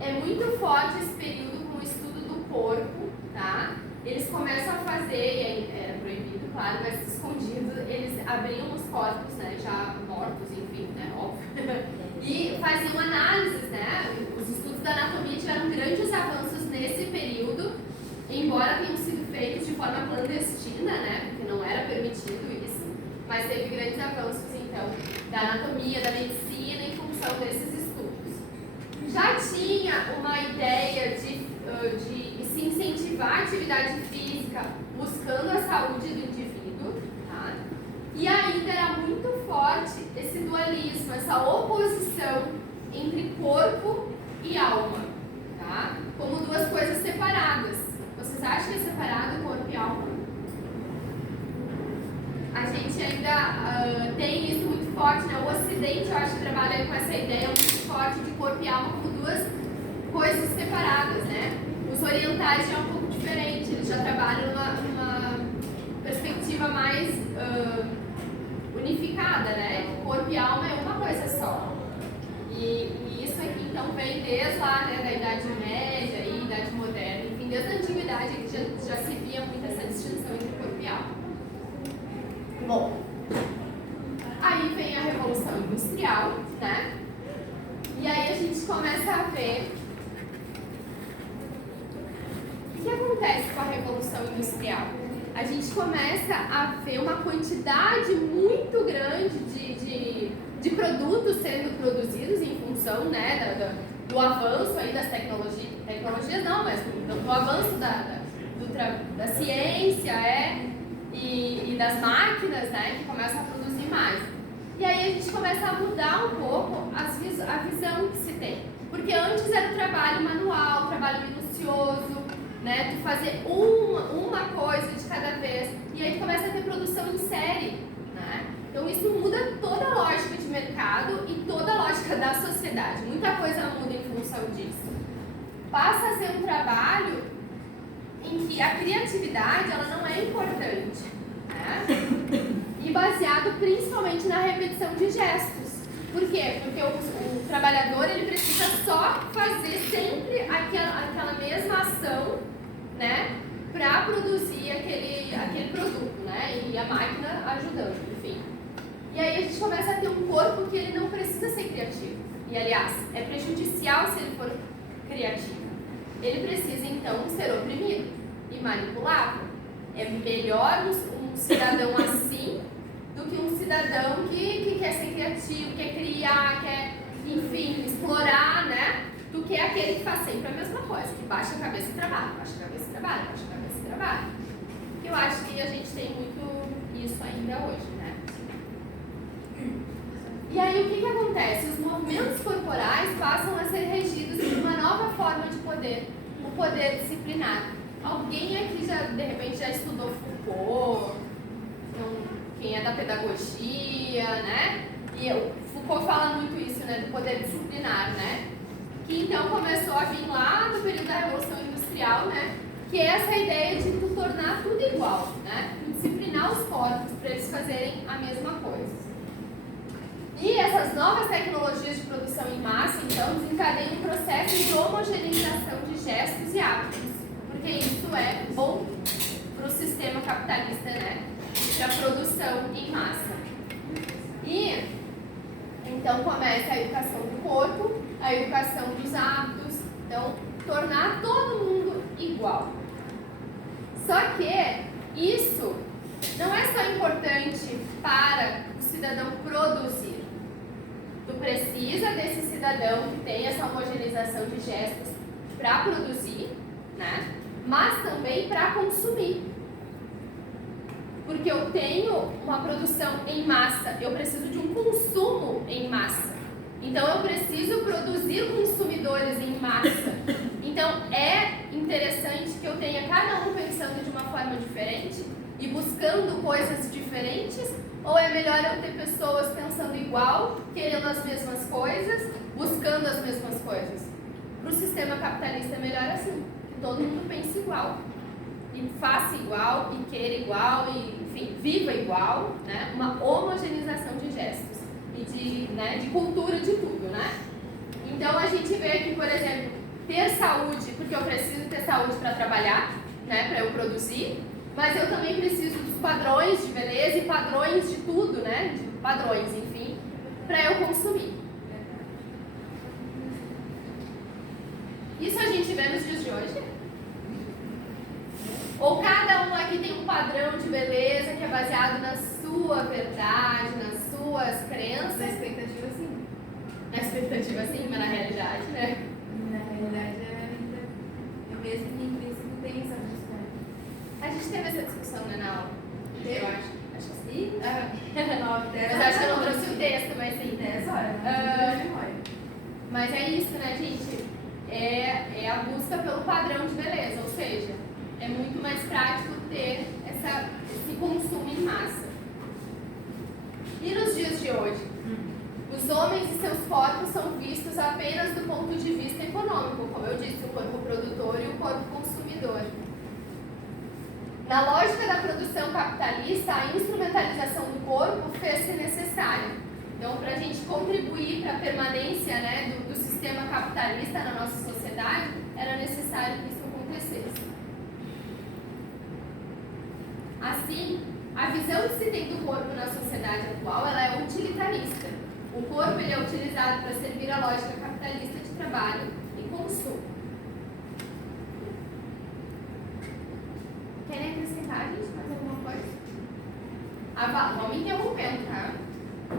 É muito forte esse período com o estudo do corpo, tá? Eles começam a fazer, e aí era proibido, claro, mas escondido, eles abriam os corpos, né, já mortos, enfim, né, óbvio, e faziam análises, né? Os estudos da anatomia tiveram grandes avanços nesse período, embora tenham sido feitos de forma clandestina, né, porque não era permitido isso, mas teve grandes avanços, então, da anatomia, da medicina em função desses estudos. Já tinha uma ideia de se incentivar a atividade física buscando a saúde do indivíduo, tá? E ainda era muito forte esse dualismo, essa oposição entre corpo e alma, tá? Como duas coisas separadas. Vocês acham que é separado corpo e alma? A gente ainda tem isso muito forte, né? O Ocidente, eu acho que trabalha com essa ideia muito forte de corpo e alma como duas coisas separadas, né? Os orientais já é um pouco diferente, eles já trabalham numa perspectiva mais unificada, né? Corpo e alma é uma coisa só. E isso aqui então vem desde lá, né, da Idade Média e Idade Moderna, enfim, desde a Antiguidade que já se via muito essa distinção entre corpo e alma. Bom, aí vem a Revolução Industrial, né? E aí a gente começa a ver o que acontece com a Revolução Industrial. A gente começa a ver uma quantidade muito grande de produtos sendo produzidos em função, né, do avanço aí das tecnologias não, mas do avanço da ciência e das máquinas, né, que começam a produzir mais. E aí a gente começa a mudar um pouco a visão que se tem. Porque antes era o trabalho manual, o trabalho minucioso, né, tu fazer uma coisa de cada vez, e aí tu começa a ter produção em série, né? Então isso muda toda a lógica de mercado e toda a lógica da sociedade. Muita coisa muda em função disso. Passa a ser um trabalho em que a criatividade ela não é importante, né? E baseado principalmente na repetição de gestos. Por quê? Porque o trabalhador ele precisa só fazer sempre aquela mesma ação, né, para produzir aquele produto, né, e a máquina ajudando, enfim. E aí a gente começa a ter um corpo que ele não precisa ser criativo. E aliás, é prejudicial se ele for criativo. Ele precisa então ser oprimido e manipulável. É melhor um cidadão assim do que um cidadão que quer ser criativo, quer criar, quer, enfim, explorar, né? Do que aquele que faz sempre a mesma coisa, que baixa a cabeça e trabalha, baixa a cabeça e trabalha, baixa a cabeça e trabalha. Eu acho que a gente tem muito isso ainda hoje, né? E aí o que acontece? Os movimentos corporais passam a ser regidos por uma nova forma de poder, o poder disciplinar. Alguém aqui de repente já estudou Foucault, então, quem é da pedagogia, né? E Foucault fala muito isso, né, do poder disciplinar, né? Que então começou a vir lá no período da Revolução Industrial, né? Que é essa ideia de tu tornar tudo igual, né? Disciplinar os corpos para eles fazerem a mesma coisa. E essas novas tecnologias de produção em massa, então, desencadeiam um processo de homogeneização de gestos e hábitos, porque isso é bom para o sistema capitalista, né? Para a produção em massa. E então começa a educação do corpo, a educação dos hábitos, então tornar todo mundo igual. Só que isso não é só importante para o cidadão produzir. Tu precisa desse cidadão que tem essa homogeneização de gestos para produzir, né? Mas também para consumir. Porque eu tenho uma produção em massa, eu preciso de um consumo em massa. Então eu preciso produzir consumidores em massa. Então é interessante que eu tenha cada um pensando de uma forma diferente e buscando coisas diferentes, ou é melhor eu ter pessoas pensando igual, querendo as mesmas coisas, buscando as mesmas coisas? Para o sistema capitalista é melhor assim, que todo mundo pense igual, e faça igual, e queira igual, e enfim, viva igual, né? Uma homogeneização de gestos e de cultura de tudo, né? Então a gente vê aqui, por exemplo, ter saúde, porque eu preciso ter saúde para trabalhar, né, para eu produzir, mas eu também preciso dos padrões de beleza e padrões de tudo, né, de padrões, enfim, para eu consumir. Isso a gente vê nos dias de hoje? Ou cada um aqui tem um padrão de beleza que é baseado na sua verdade, nas suas crenças? Na expectativa, sim. Na expectativa, sim, mas na realidade, né? Na realidade, eu mesmo que em princípio tenho essa discussão. A gente teve essa discussão, né, na aula? Eu acho. Acho que sim. 9, 10 Mas acho que eu não trouxe o texto, mas sim. 10 horas. Mas é isso, né, gente? É a busca pelo padrão de beleza, ou seja, é muito mais prático ter esse consumo em massa. E nos dias de hoje? Os homens e seus corpos são vistos apenas do ponto de vista econômico, como eu disse, o corpo produtor e o corpo consumidor. Na lógica da produção capitalista, a instrumentalização do corpo fez-se necessária. Então, para a gente contribuir para a permanência, né, do sistema capitalista na nossa sociedade, era necessário que isso acontecesse. Assim, a visão que se tem do corpo na sociedade atual, ela é utilitarista. O corpo ele é utilizado para servir a lógica capitalista de trabalho e consumo. Querem acrescentar, gente, mais alguma coisa? Vamos interrompendo, tá?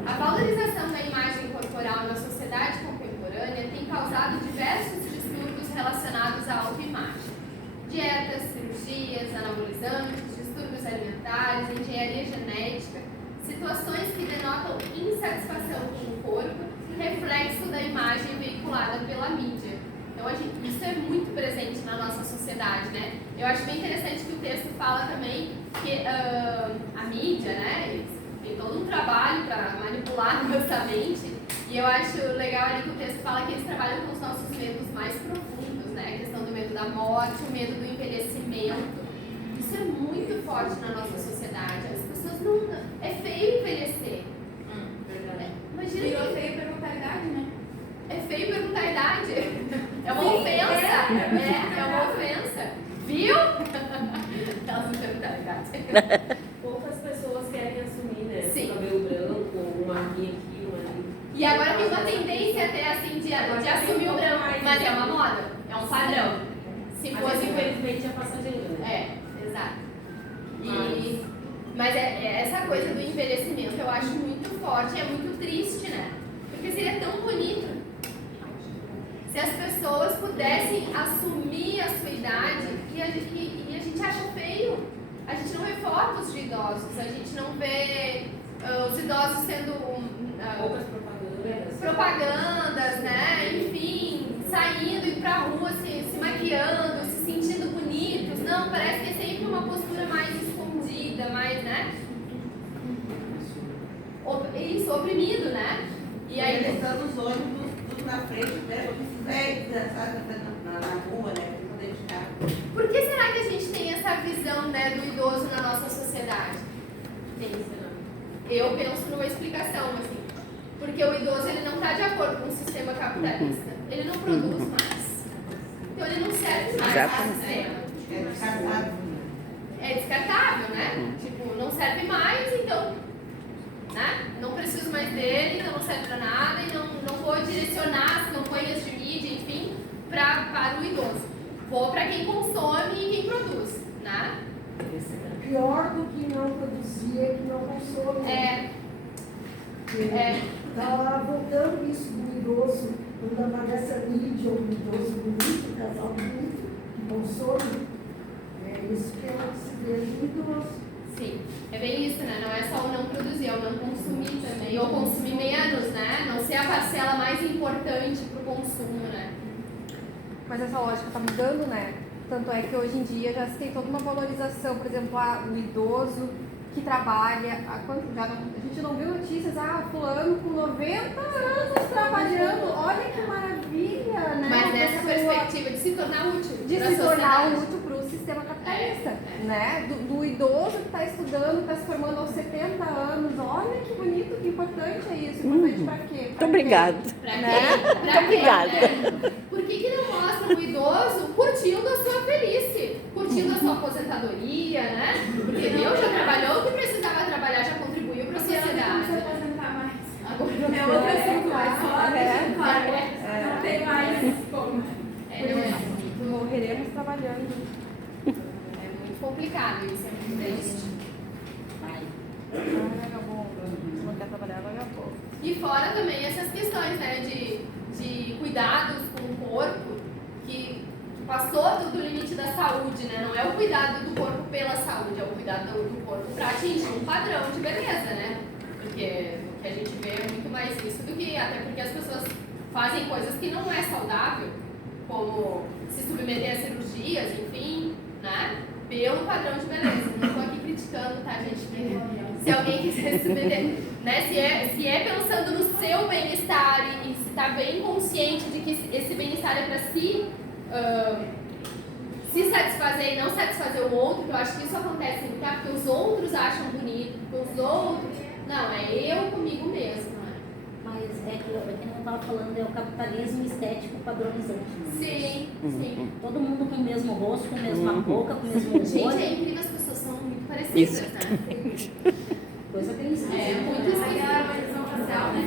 A valorização da imagem corporal na sociedade contemporânea tem causado diversos distúrbios relacionados à autoimagem. Dietas, cirurgias, anabolizantes, distúrbios alimentares, engenharia genética, situações que denotam insatisfação com o corpo, reflexo da imagem veiculada pela mídia. Então, isso é muito presente na nossa sociedade, né? Eu acho bem interessante que o texto fala também que a mídia, né, tem todo um trabalho para manipular nossa mente, e eu acho legal ali que o texto fala que eles trabalham com os nossos medos mais profundos, né? A questão do medo da morte, o medo do envelhecimento. Isso é muito forte na nossa sociedade. As pessoas não... É feio envelhecer. Verdade. Imagina Virou que... feio perguntar a idade, né? É feio perguntar a idade. É uma Sim, ofensa. É uma ofensa. Viu? Elas não perguntaram a idade. Poucas pessoas querem assumir, né? Sim. Cabelo branco, uma aqui, uma ali. E agora tem uma tendência até assim de assumir o branco. Mas é uma moda. É um padrão. Se Mas fosse... infelizmente é passageiro, né? Exato. Mas essa coisa do envelhecimento eu acho muito forte, é muito triste, né? Porque seria tão bonito se as pessoas pudessem assumir a sua idade e a gente acha feio. A gente não vê fotos de idosos, a gente não vê os idosos sendo Poucas propagandas, né? Enfim, saindo, indo pra rua, se maquiando, se sentindo bonitos. Não, parece que é sempre uma postura mais escondida, mais, né? Isso, oprimido, né? E aí... Estando os ônibus tudo na frente, né? Na rua, né? Por que será que a gente tem essa visão, né, do idoso na nossa sociedade? Eu penso numa explicação, assim. Porque o idoso ele não está de acordo com o sistema capitalista. Ele não produz mais. Então ele não serve mais para o sistema. É descartável. É descartável, né? Tipo, não serve mais, então, né? Não preciso mais dele, então não serve para nada e não vou direcionar as campanhas de mídia, enfim, para o idoso. Vou para quem consome e quem produz, né? Pior do que não produzir é que não consome. Está voltando isso do idoso, quando aparece a mídia, o idoso bonito, o casal bonito, que consome. É isso que ela se vê no idoso. Sim, é bem isso, né? Não é só o não produzir, é o não consumir também. Ou consumir menos, né? Não ser a parcela mais importante para o consumo, né? Mas essa lógica está mudando, né? Tanto é que hoje em dia já se tem toda uma valorização, por exemplo, o idoso que trabalha, a gente não viu notícias, fulano com 90 anos trabalhando, olha que maravilha, né? Mas nessa perspectiva de se tornar útil. De se tornar útil para o sistema sistema capitalista, né? Do idoso que está estudando, está se formando aos 70 anos. Olha que bonito, que importante é isso. Importante para quê? Muito obrigada. Pra Né? quê? Muito obrigada. Por que não mostra o idoso curtindo a sua velhice? Curtindo a sua aposentadoria, né? Porque Deus já trabalhou o que precisava trabalhar, já contribuiu para a Porque ela não se sociedade. aposentar mais. Agora É outro assunto, mas só deixando claro. É. Não tem mais como. Morreremos trabalhando. É muito complicado isso, é muito triste. Vagabundo. Se não quer trabalhar, vagabundo. E fora também essas questões, né, de cuidados com o corpo, que passou do limite da saúde, né? Não é o cuidado do corpo pela saúde, é o cuidado do corpo para atingir um padrão de beleza, né? Porque o que a gente vê é muito mais isso do que, até porque as pessoas fazem coisas que não é saudável, como se submeter a cirurgias, enfim, né? Pelo padrão de beleza. Não estou aqui criticando, tá, gente? Se alguém quiser se submeter, né? Se é pensando no seu bem-estar e se está bem consciente de que esse bem-estar é para si, se satisfazer e não satisfazer o outro, que eu acho que isso acontece muito, tá? Porque os outros acham bonito, porque os outros... Não, é eu comigo mesmo. Mas é que eu não estava falando, é o capitalismo estético padronizante. Né? Sim, sim. Todo mundo com o mesmo rosto, com a mesma boca, com o mesmo Gente, olho. é incrível, as pessoas são muito parecidas, Isso. né? Coisa bem esquisita. É muito né? Aí a harmonização facial, né?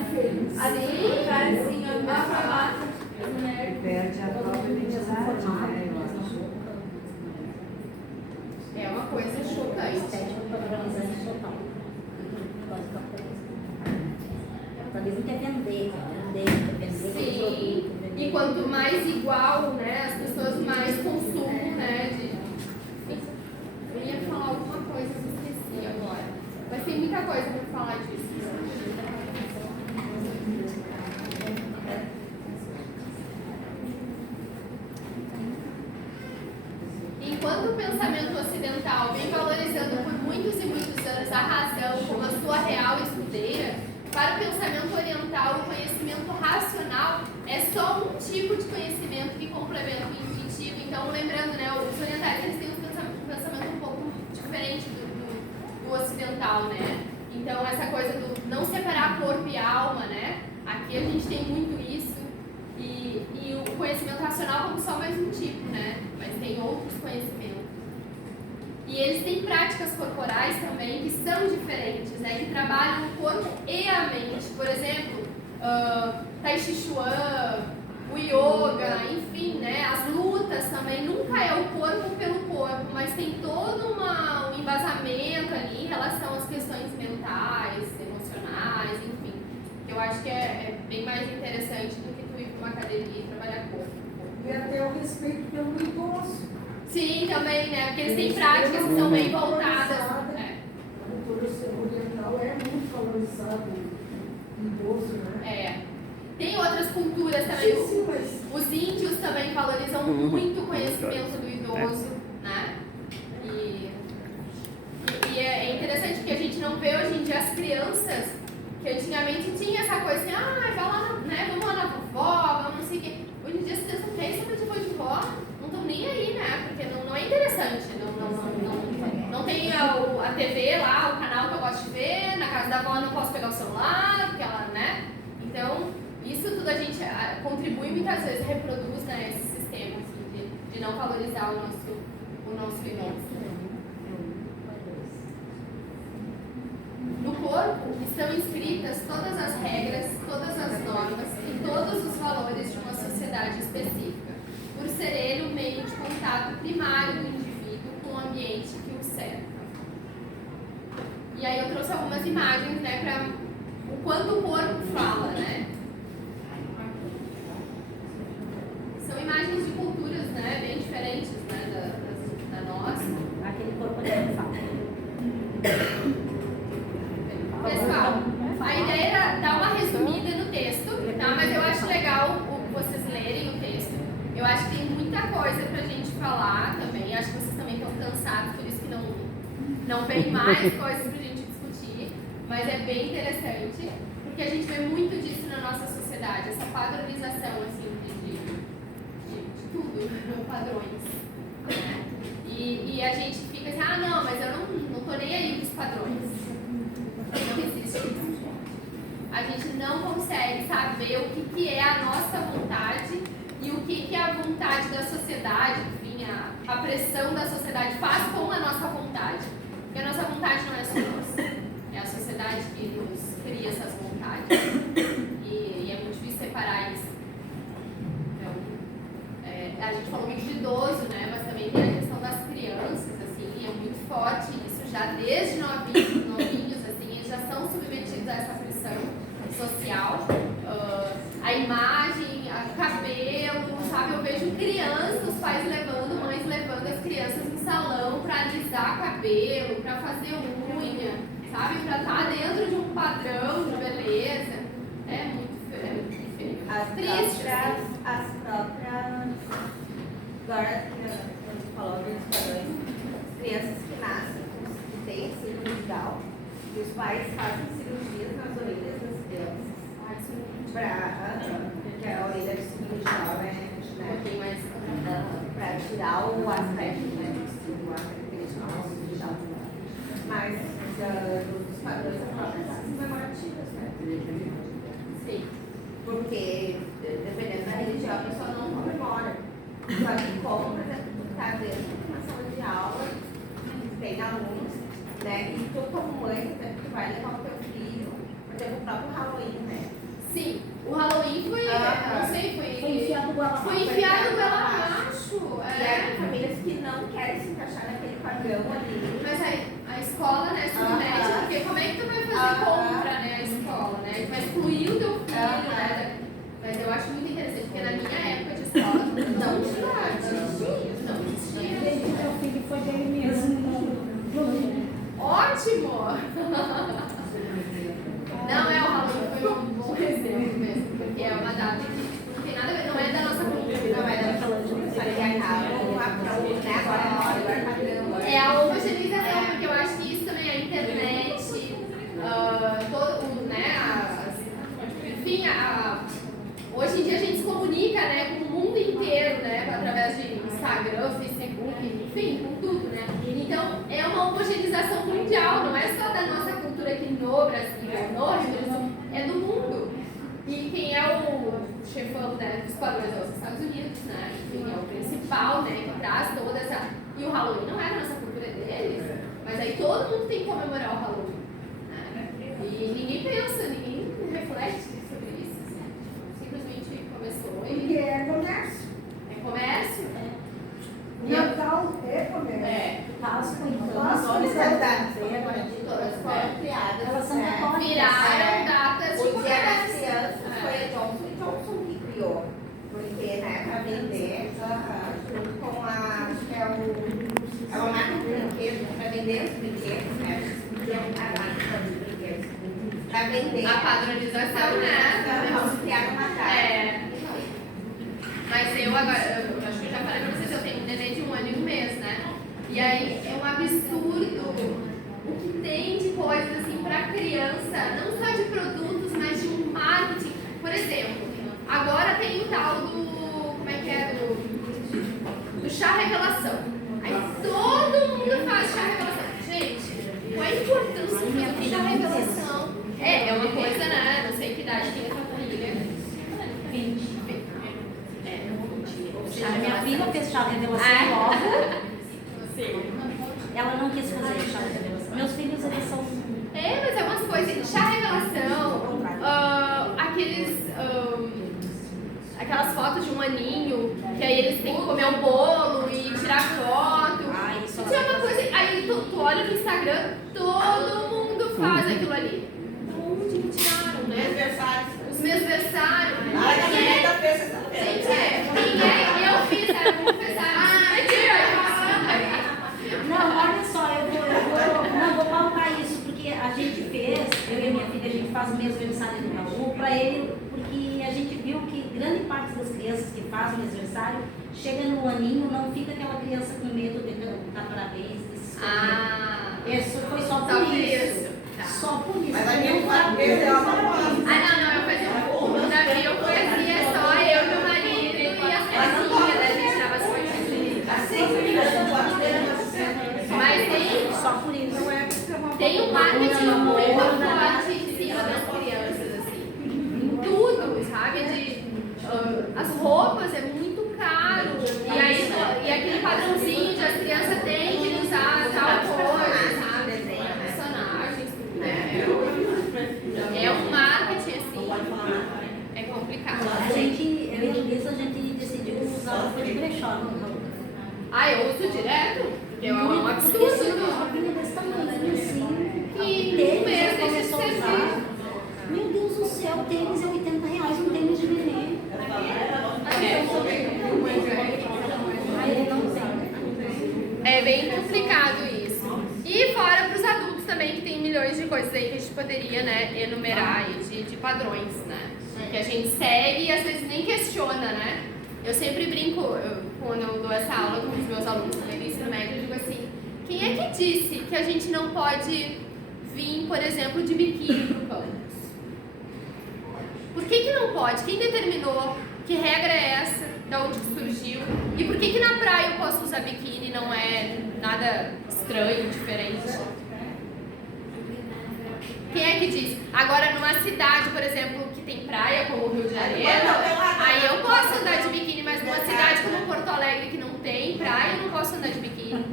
Ali, Sim. cara, assim, ó, na farmácia, as mulheres. Perde a Todo própria mundo com o mesmo identidade, formato, né? com Eu a mesma acho. boca. É uma coisa chocante. Estético padronizante total. Negócio do capitalismo. O capitalismo quer vender, quer vender aquele Sim. produto. vender- E quanto mais igual, né, as pessoas mais consumem, né, Eu ia falar alguma coisa, eu esqueci agora. Mas tem muita coisa pra falar disso. Enquanto o pensamento ocidental vem valorizando por muitos e muitos anos a razão como a sua real escudeira, para o pensamento oriental, o conhecimento racional é só um tipo de conhecimento que complementa o intuitivo. Então, lembrando, né, os orientais eles têm um pensamento um pouco diferente do ocidental, né? Então, essa coisa do não separar corpo e alma, né? Aqui a gente tem muito isso. E o conhecimento racional como só mais um tipo, né? Mas tem outros conhecimentos. E eles têm práticas corporais também que são diferentes, né? Que trabalham o corpo e a mente. Por exemplo, Tai Chi Chuan, o yoga, enfim, né? As lutas também. Nunca é o corpo pelo corpo, mas tem todo um embasamento ali em relação às questões mentais, emocionais, enfim. Eu acho que é bem mais interessante do que tu ir para uma academia e trabalhar corpo. E até o respeito pelo idoso. Sim, também, né? Porque eles têm práticas que são bem voltadas. É. A cultura oriental é muito valorizada, o idoso, né? É. Tem outras culturas também. Sim, mas Os índios também valorizam muito o conhecimento do idoso, né? E é interessante porque a gente não vê hoje em dia as crianças, que antigamente tinha essa coisa assim, vai lá, né? Vamos lá na vovó, vamos não sei o quê. Hoje em dia, se vocês não querem saber de vovó, não estão nem aí, né? Porque não é interessante. Não tem a TV lá, o canal que eu gosto de ver, na casa da avó eu não posso pegar o celular, porque ela, né? Então, isso tudo a gente contribui muitas vezes, reproduz, né, esse sistema assim, de não valorizar o nosso idoso. No corpo estão inscritas todas as regras, todas as normas e todos os valores de uma sociedade específica, por ser ele o meio de contato primário do indivíduo com o ambiente que o cerca. E aí eu trouxe algumas imagens, né, para o quanto o corpo fala, né? São imagens de culturas, né, bem diferentes, né, da nossa. Aquele corpo dele fala. Pessoal, a ideia era dar uma resumida no texto, tá? Mas eu acho legal vocês lerem o texto. Eu acho que tem muita coisa pra gente falar também. Acho que vocês também estão cansados, por isso que não vem mais coisas pra gente discutir. Mas é bem interessante, porque a gente vê muito disso na nossa sociedade, essa padronização, assim, de tudo, padrões. Né? E não consegue saber o que é a nossa vontade e o que é a vontade da sociedade, enfim, a pressão da sociedade faz com a nossa vontade. Porque a nossa vontade não é só nossa, é a sociedade que nos cria essas vontades. E é muito difícil separar isso. Então, a gente falou muito de idoso, né? Mas também tem a questão das crianças, assim, e é muito forte isso já desde novinhos, assim, eles já são submetidos a essa pressão social. A imagem, o cabelo, sabe? Eu vejo crianças, os pais levando, mães levando as crianças no salão para alisar cabelo, para fazer unha, sabe? Para estar dentro de um padrão de beleza. É muito feio. Triste. As próprias. Agora, quando você falou dos padrões, crianças que nascem que têm síndrome de Down, e os pais fazem cirurgias nas orelhas das crianças. Porque a orelha de síndrome de Down para tirar o aspecto, né, a característica social. Mas dos padrões das próprias comemorativas, né? Sim. Porque, dependendo da religião, a pessoa não comemora. Só que como, por exemplo, tu está dentro de uma sala de aula, tem alunos, né? E tu como mãe, por exemplo, tu vai levar o teu filho, por exemplo, o próprio Halloween, né? Sim, o Halloween foi, não sei, foi enfiado goela abaixo. E aí, famílias que não querem se encaixar naquele padrão ali. Mas a escola, né, submete, porque como é que tu vai fazer compra, né, a escola, né? Tu vai excluir o teu filho, né? Mas eu acho muito interessante, porque na minha época de escola não tinha. Meu filho foi dele mesmo. Ótimo! Não, o Halloween foi um bom exemplo mesmo, porque é uma data que não tem nada a ver, não é da nossa cultura, não é da nossa cultura. É a homogeneização, porque eu acho que isso também, a internet, enfim, hoje em dia a gente se comunica, né, com o mundo inteiro, né, através de Instagram, Facebook, enfim, com tudo, né. Então, é uma homogeneização mundial, não é só da nossa cultura aqui no Brasil, é do mundo. E quem é o chefão, né, dos padrões é os Estados Unidos, né, enfim, é o principal, né, que traz toda essa... E o Halloween não é da nossa cultura deles, mas aí todo mundo tem que comemorar o Halloween, né? E ninguém pensa, ninguém reflete sobre isso, assim. Simplesmente começou e... Porque é comércio. É comércio? Natal é comércio. Páscoa, então. As datas Todas foram criadas. Elas são católicas. Viraram datas de O Dia das comércio. Crianças foi a Johnson Johnson que criou. Porque, né, para vender, junto com a... Acho que é uma marca de brinquedos, para vender os brinquedos, né? A marca de brinquedos. Para vender. A padronização, né? Vamos criar uma data. Mas eu agora, eu acho que eu já falei pra vocês, eu tenho um nenê de 1 ano e 1 mês, né? E aí é um absurdo o que tem de coisas assim pra criança, não só de produtos, mas de um marketing. Por exemplo, agora tem o tal do, como é que é, do chá revelação. Aí todo mundo faz chá revelação. Gente, qual a importância do chá revelação? É uma coisa, né? Não sei que idade tem essa família. 20. Chá A minha filha fez chá de revelação logo. Sim. Ela não quis fazer chá de revelação. Meus filhos, eles são... Mas é umas coisas, chá revelação, aquelas fotos de um aninho, que aí eles têm que comer um bolo e tirar foto. Isso é uma coisa, aí tu olha no Instagram, todo mundo faz aquilo ali. Então, onde que tiraram, né? Os meus versários. Gente, eu fiz, era confessar. Não, olha só, eu vou pautar isso, porque a gente fez, eu e a minha filha, a gente faz o mesmo aniversário do Raul para ele, porque a gente viu que grande parte das crianças que fazem o aniversário, chega no aninho, não fica aquela criança com medo de cantar parabéns, de se esconder. Isso foi só por isso. Tá. Só por isso. Mas a minha família é uma Não, eu fazia o Davi, eu fazia só eu, meu marido e as pecinhas, né? A gente tirava as coisinhas. Mas Só por isso. tem um marketing muito forte em cima das crianças, assim. choro no Raul. Ah, eu uso direto? Porque é um Porque absurdo. assim, uma roupinha desse tamanho, assim. E Tênis, um mês ela deixa de começou a servir. usar. Meu Deus do céu, tênis é R$80, um tênis de neném. Aí ele não tem. É bem complicado isso. E fora para os adultos também, que tem milhões de coisas aí que a gente poderia, né, enumerar aí de padrões, né? Que a gente segue e às vezes nem questiona, né? Eu sempre brinco, quando eu dou essa aula com os meus alunos também do ensino médio, eu digo assim, quem é que disse que a gente não pode vir, por exemplo, de biquíni pro campus? Por que não pode? Quem determinou? Que regra é essa? Da onde que surgiu? E por que na praia eu posso usar biquíni e não é nada estranho, diferente? Quem é que diz? Agora, numa cidade, por exemplo, que tem praia, como o Rio de Janeiro, aí eu posso andar de biquíni, mas numa cidade como Porto Alegre, que não tem praia, eu não posso andar de biquíni.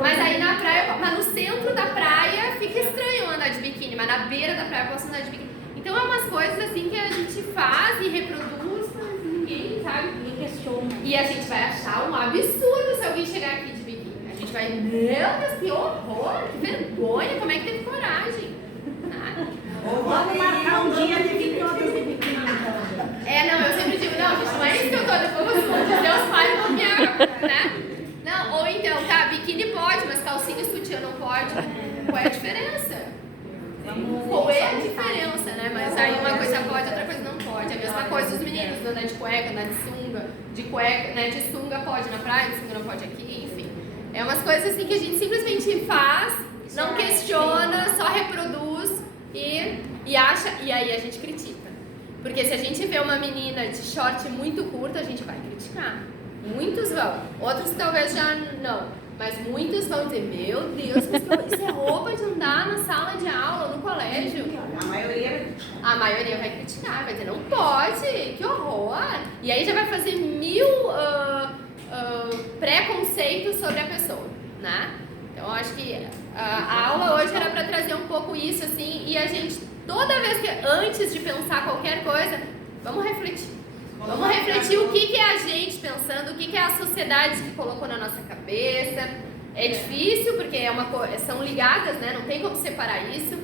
Mas aí na praia, mas no centro da praia fica estranho andar de biquíni, mas na beira da praia eu posso andar de biquíni. Então é umas coisas assim que a gente faz e reproduz, mas ninguém sabe. Ninguém questiona. E a gente vai achar um absurdo se alguém chegar aqui de biquíni. A gente vai, meu Deus, que horror, que vergonha, como é que teve coragem? Nada. Vamos marcar um dia de vir todas de biquíni, então. Não, eu sempre digo, não, gente, não é isso que eu tô, depois vou dizer os pais vão me, né? Não, ou então, tá, biquíni pode, mas calcinha e sutiã não pode. Qual é a diferença? Qual é a diferença, né? Mas aí uma coisa pode, outra coisa não pode. A mesma coisa os meninos, andar de cueca, andar de sunga, de cueca, né? De sunga pode na praia, de sunga não pode aqui, enfim. É umas coisas assim que a gente simplesmente faz, não questiona, só reproduz e acha, e aí a gente critica. Porque se a gente vê uma menina de short muito curto, a gente vai criticar. Muitos vão, outros talvez já não. Mas muitos vão dizer, meu Deus, mas isso é roupa de andar na sala de aula, no colégio. A maioria vai criticar, vai dizer, não pode, que horror. E aí já vai fazer 1000 preconceitos sobre a pessoa, né? Então eu acho que a aula hoje era para trazer um pouco isso, assim, e a gente, toda vez que, antes de pensar qualquer coisa, vamos refletir. Vamos refletir o que é a gente pensando, o que é a sociedade que colocou na nossa cabeça. É difícil, porque são ligadas, né? Não tem como separar isso.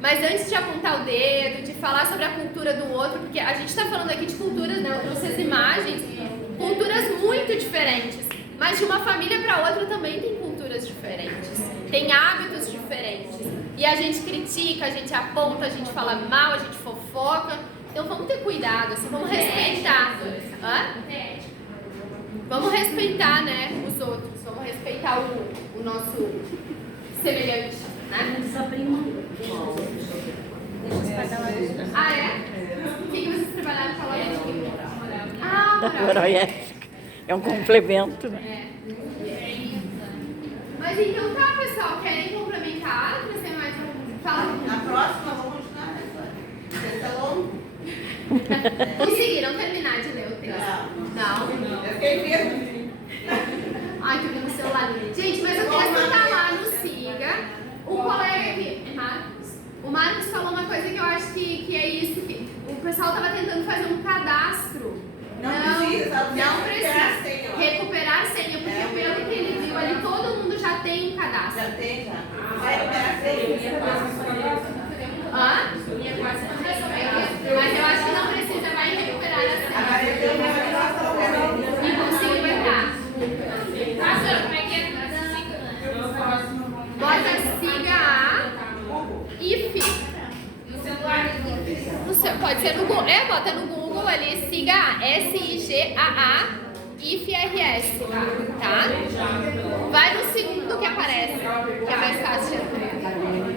Mas antes de apontar o dedo, de falar sobre a cultura do outro, porque a gente está falando aqui de culturas, né? Eu trouxe as imagens, culturas muito diferentes. Mas de uma família para outra também tem culturas diferentes, tem hábitos diferentes. E a gente critica, a gente aponta, a gente fala mal, a gente fofoca. Então vamos ter cuidado, assim, vamos respeitar. Vamos respeitar, né, os outros, vamos respeitar o nosso semelhante, né? Ah, é? O que vocês trabalharam com a Laura? Ah, moral. É um complemento, né? Mas então tá, pessoal, querem complementar? Trazer mais um? Fala. Na próxima, vamos continuar, né? Você tá longo? Conseguiram terminar de ler o texto? Não. Eu fiquei vendo. Ai, que eu vi no celular. Gente, mas o texto tá lá no Siga. O colega aqui, o Marcos falou uma coisa que eu acho que é isso. Que o pessoal tava tentando fazer um cadastro. Não precisa. Recuperar a senha, porque pelo que ele viu ali, todo mundo já tem um cadastro. Já tem, já. Vai recuperar a senha. Hã? Mas eu acho que não precisa, vai recuperar a senha. E conseguir botar. Pastor, como é que é? Bota Siga A IF. No celular? Pode ser no Google. Bota no Google ali, Siga A. SIGAA IFRS. Tá? Vai no segundo que aparece, que é mais fácil de entender.